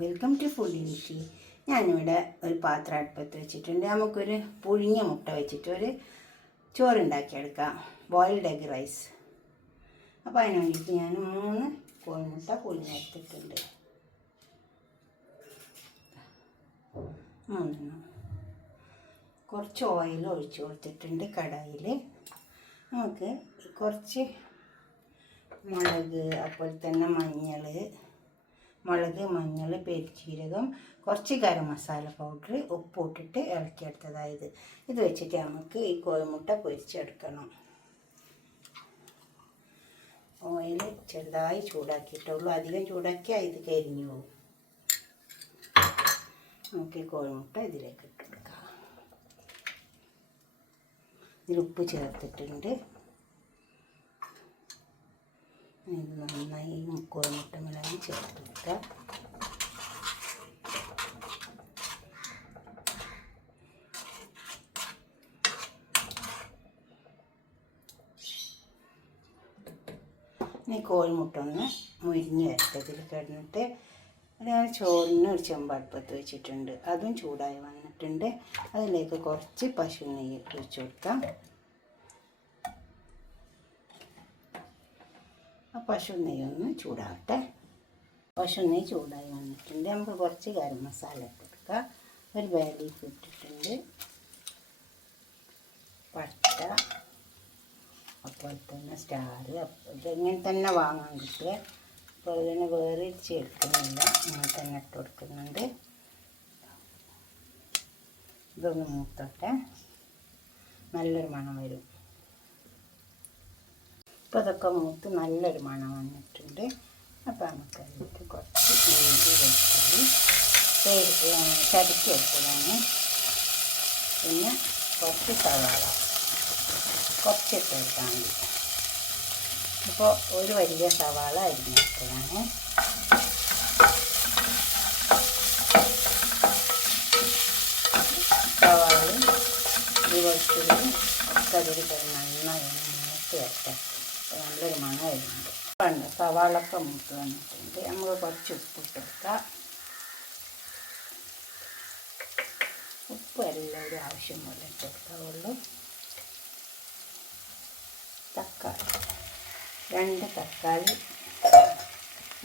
Welcome to food ഇൻഷി. ഞാനിവിടെ ഒരു പാത്രം അടുപ്പത്ത് വെച്ചിട്ടുണ്ട്. നമുക്കൊരു പുഴുങ്ങിയ മുട്ട വെച്ചിട്ട് ഒരു ചോറുണ്ടാക്കിയെടുക്കാം, ബോയിൽഡ് എഗ് റൈസ്. അപ്പോൾ അതിന് വേണ്ടിയിട്ട് ഞാൻ 3 കോഴിമുട്ട പുഴുങ്ങിയെടുത്തിട്ടുണ്ട്. 3 കുറച്ച് ഓയിൽ ഒഴിച്ച് കൊടുത്തിട്ടുണ്ട് കടായിൽ. നമുക്ക് കുറച്ച് മുളക്, അതുപോലെ തന്നെ മഞ്ഞൾ, പെരുംജീരകം, കുറച്ച് ഗരം മസാല പൗഡർ, ഉപ്പ് ഇട്ടിട്ട് ഇളക്കിയെടുത്തതായത്. ഇത് വെച്ചിട്ട് നമുക്ക് ഈ കോഴിമുട്ട പൊരിച്ചെടുക്കണം. ഓയിൽ ചെറുതായി ചൂടാക്കിയിട്ടുള്ളൂ, അധികം ചൂടാക്കിയാൽ ഇത് കരിഞ്ഞു പോകും. നമുക്ക് ഈ കോഴിമുട്ട ഇതിലേക്ക് ഇട്ട് കൊടുക്കാം. ഇതിൽ ഉപ്പ് ചേർത്തിട്ടുണ്ട്. ഇത് നന്നായി കോഴിമുട്ട മിളകി ചേർത്ത് കൊടുക്കുക. ഇനി കോഴിമുട്ട ഒന്ന് മുരിഞ്ഞ് വരട്ടതിൽ കിടന്നിട്ട് ഞാൻ ചോറിന് ഒരു ചെമ്പ് അടുപ്പത്ത് വെച്ചിട്ടുണ്ട്. അതും ചൂടായി വന്നിട്ടുണ്ട്. അതിലേക്ക് കുറച്ച് പശു നെയ്യ് ഒഴിച്ച് കൊടുക്കാം. ആ പശു നെയ്യ് ഒന്ന് ചൂടാവട്ടെ. പശു നെയ്യ് ചൂടായി വന്നിട്ടുണ്ട്. നമുക്ക് കുറച്ച് ഗരം മസാല ഇട്ട് കൊടുക്കുക. ഒരു ബേ ലീഫ് ഇട്ടിട്ടുണ്ട്, പട്ട, അതുപോലെ തന്നെ സ്റ്റാർ. ഇതെങ്ങനെ തന്നെ വാങ്ങാൻ കിട്ടുക. അപ്പോൾ ഇതിനെ വേറിച്ച് എടുക്കുന്നില്ല, ഇങ്ങനെ തന്നെ ഇട്ട് കൊടുക്കുന്നുണ്ട്. ഇതൊന്ന് മൂത്തോട്ടെ, നല്ലൊരു മണം വരും. ഇപ്പോൾ ഇതൊക്കെ മൂത്ത് നല്ലൊരു മണം വന്നിട്ടുണ്ട്. അപ്പോൾ നമുക്ക് അതിലേക്ക് കുറച്ച് ഇഞ്ചി വെളുത്തുള്ളി ചതക്കി എടുത്തതാണ്. പിന്നെ കുറച്ച് സവാള കുറച്ചിട്ട് എടുത്താൽ മതി. ഇപ്പോൾ ഒരു വലിയ സവാള അരിഞ്ഞെടുത്തതാണ്. സവാളയും ഈ വെളുത്തുള്ളിയും ഒക്കെ അതിൽ നന്നായി മൂത്ത് വരട്ടെ. നല്ലൊരു മണം വരുന്നുണ്ട്. പണ്ട് സവാളൊക്കെ മൂത്ത് വന്നിട്ടുണ്ട്. നമുക്ക് കുറച്ച് ഉപ്പിട്ട് കൊടുക്കാം. ഉപ്പ് എല്ലാവരും ആവശ്യം പോലെ ഇട്ട് കൊടുക്കാവുള്ളൂ. തക്കാളി 2 തക്കാളി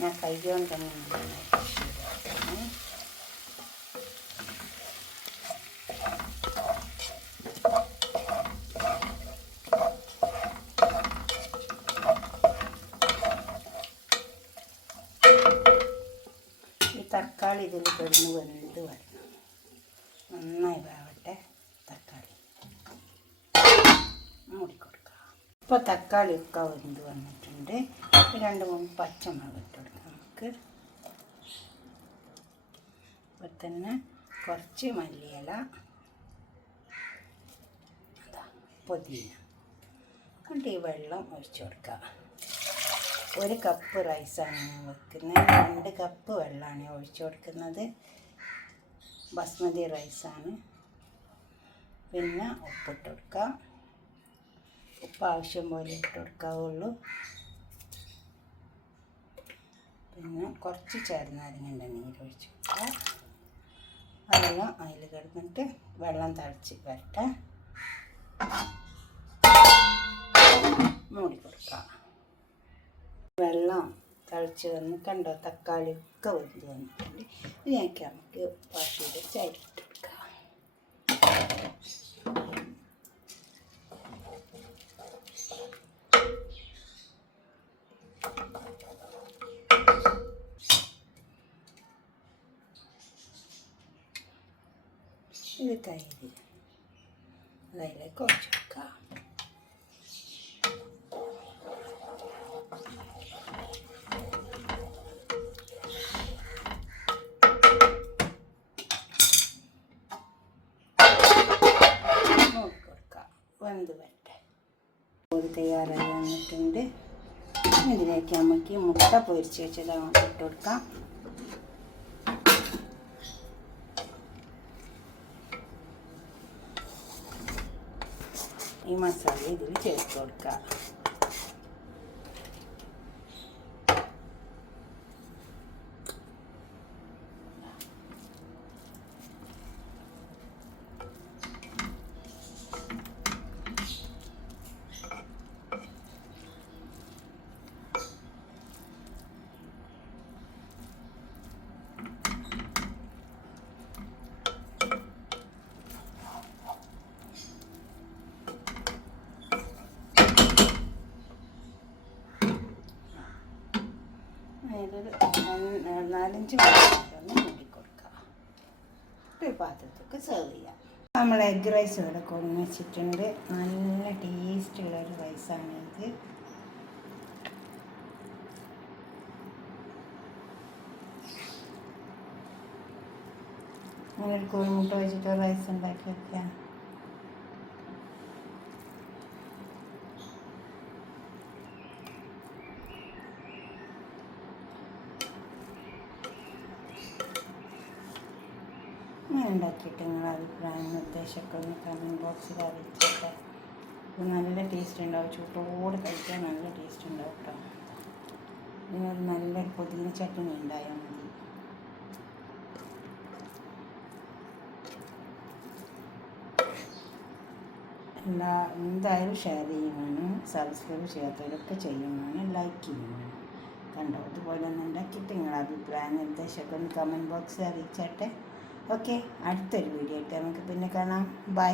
ഞാൻ കൈകൊണ്ട് തന്നെ നന്നായി തക്കാളി ഇതിൽ കിടന്ന് വെന്ത് വരണം. നന്നായി വേവട്ടെ. തക്കാളി മൂടിക്കൊടുക്കാം. ഇപ്പോൾ തക്കാളിയൊക്കെ വെന്ത് വന്നിട്ടുണ്ട്. 2-3 പച്ചമുളക് ഇട്ട് കൊടുക്കാം നമുക്ക്. അപ്പോൾ തന്നെ കുറച്ച് മല്ലിയില, പുതിന എന്നിട്ട് ഈ വെള്ളം ഒഴിച്ചു കൊടുക്കുക. 1 കപ്പ് റൈസാണ് ഞാൻ വെക്കുന്നത്. 2 കപ്പ് വെള്ളമാണ് ഒഴിച്ചു കൊടുക്കുന്നത്. ബസ്മതി റൈസാണ്. പിന്നെ ഉപ്പിട്ട് കൊടുക്കാം. ഉപ്പ് ആവശ്യം പോലെ ഇട്ട് കൊടുക്കാവുള്ളൂ. പിന്നെ കുറച്ച് ചെറുനാരങ്ങയുടെ നീര് ഒഴിച്ച് കൊടുക്കുക. അതെല്ലാം അതിൽ കിടന്നിട്ട് വെള്ളം തിളച്ച് വരട്ടെ. മൂടി കൊടുക്കാം. വെള്ളം തിളച്ച് വന്ന് കണ്ടോ, തക്കാളി ഒക്കെ വെന്ത് വന്നിട്ടുണ്ട്. ഇതിനൊക്കെ നമുക്ക് പാട്ടിയുടെ ചരിട്ട് കൊടുക്കാം. ഇത് തൈര് അതിലേക്ക് ഒഴിച്ച് കൊടുക്കാം. വെന്ത് വരട്ടെ. ചോറ് തയ്യാറായി വന്നിട്ടുണ്ട്. ഇതിലേക്ക് നമുക്ക് മുട്ട പൊരിച്ച് വെച്ചത് അങ്ങോട്ട് ഇട്ട് കൊടുക്കാം. ഈ മസാല ഇതിൽ ചേർത്ത് കൊടുക്കുക. ഇതൊരു 4-5 മിനിറ്റ് ഒന്ന് മൂടി കൊടുക്കുക. ഒരു പാത്രത്തേക്ക് സെർവ് ചെയ്യാം. നമ്മൾ എഗ് റൈസ് ഇവിടെ കൊണ്ടുവന്ന് വെച്ചിട്ടുണ്ട്. നല്ല ടേസ്റ്റുള്ളൊരു റൈസാണ് ഇത്. അങ്ങനെ ഒരു കോഴിമുട്ട വെച്ചിട്ട് റൈസ് ഉണ്ടാക്കി വെക്കാം. അങ്ങനെ ഉണ്ടാക്കിയിട്ട് നിങ്ങളുടെ അഭിപ്രായം നിർദ്ദേശമൊക്കെ ഒന്ന് കമൻറ്റ് ബോക്സിൽ അറിയിച്ചോട്ടെ. നല്ല ടേസ്റ്റ് ഉണ്ടാവും, ചൂട്ടോട് കഴിക്കാൻ നല്ല ടേസ്റ്റ് ഉണ്ടാവും കേട്ടോ. ഇതിനൊരു നല്ലൊരു പുതിന ചട്നി ഉണ്ടായാൽ മതി. എന്തായാലും ഷെയർ ചെയ്യുവാനും സബ്സ്ക്രൈബ് ചെയ്യാത്തവരൊക്കെ ചെയ്യുവാനും ലൈക്ക് ചെയ്യുവാനും കണ്ടോ. അതുപോലെ ഒന്ന് ഉണ്ടാക്കിയിട്ട് നിങ്ങളുടെ അഭിപ്രായ നിർദ്ദേശമൊക്കെ ഒന്ന് കമൻറ്റ് ബോക്സിൽ അറിയിച്ചാട്ടെ. ഓക്കെ, അടുത്തൊരു വീഡിയോ ആയിട്ട് നമുക്ക് പിന്നെ കാണാം. ബൈ.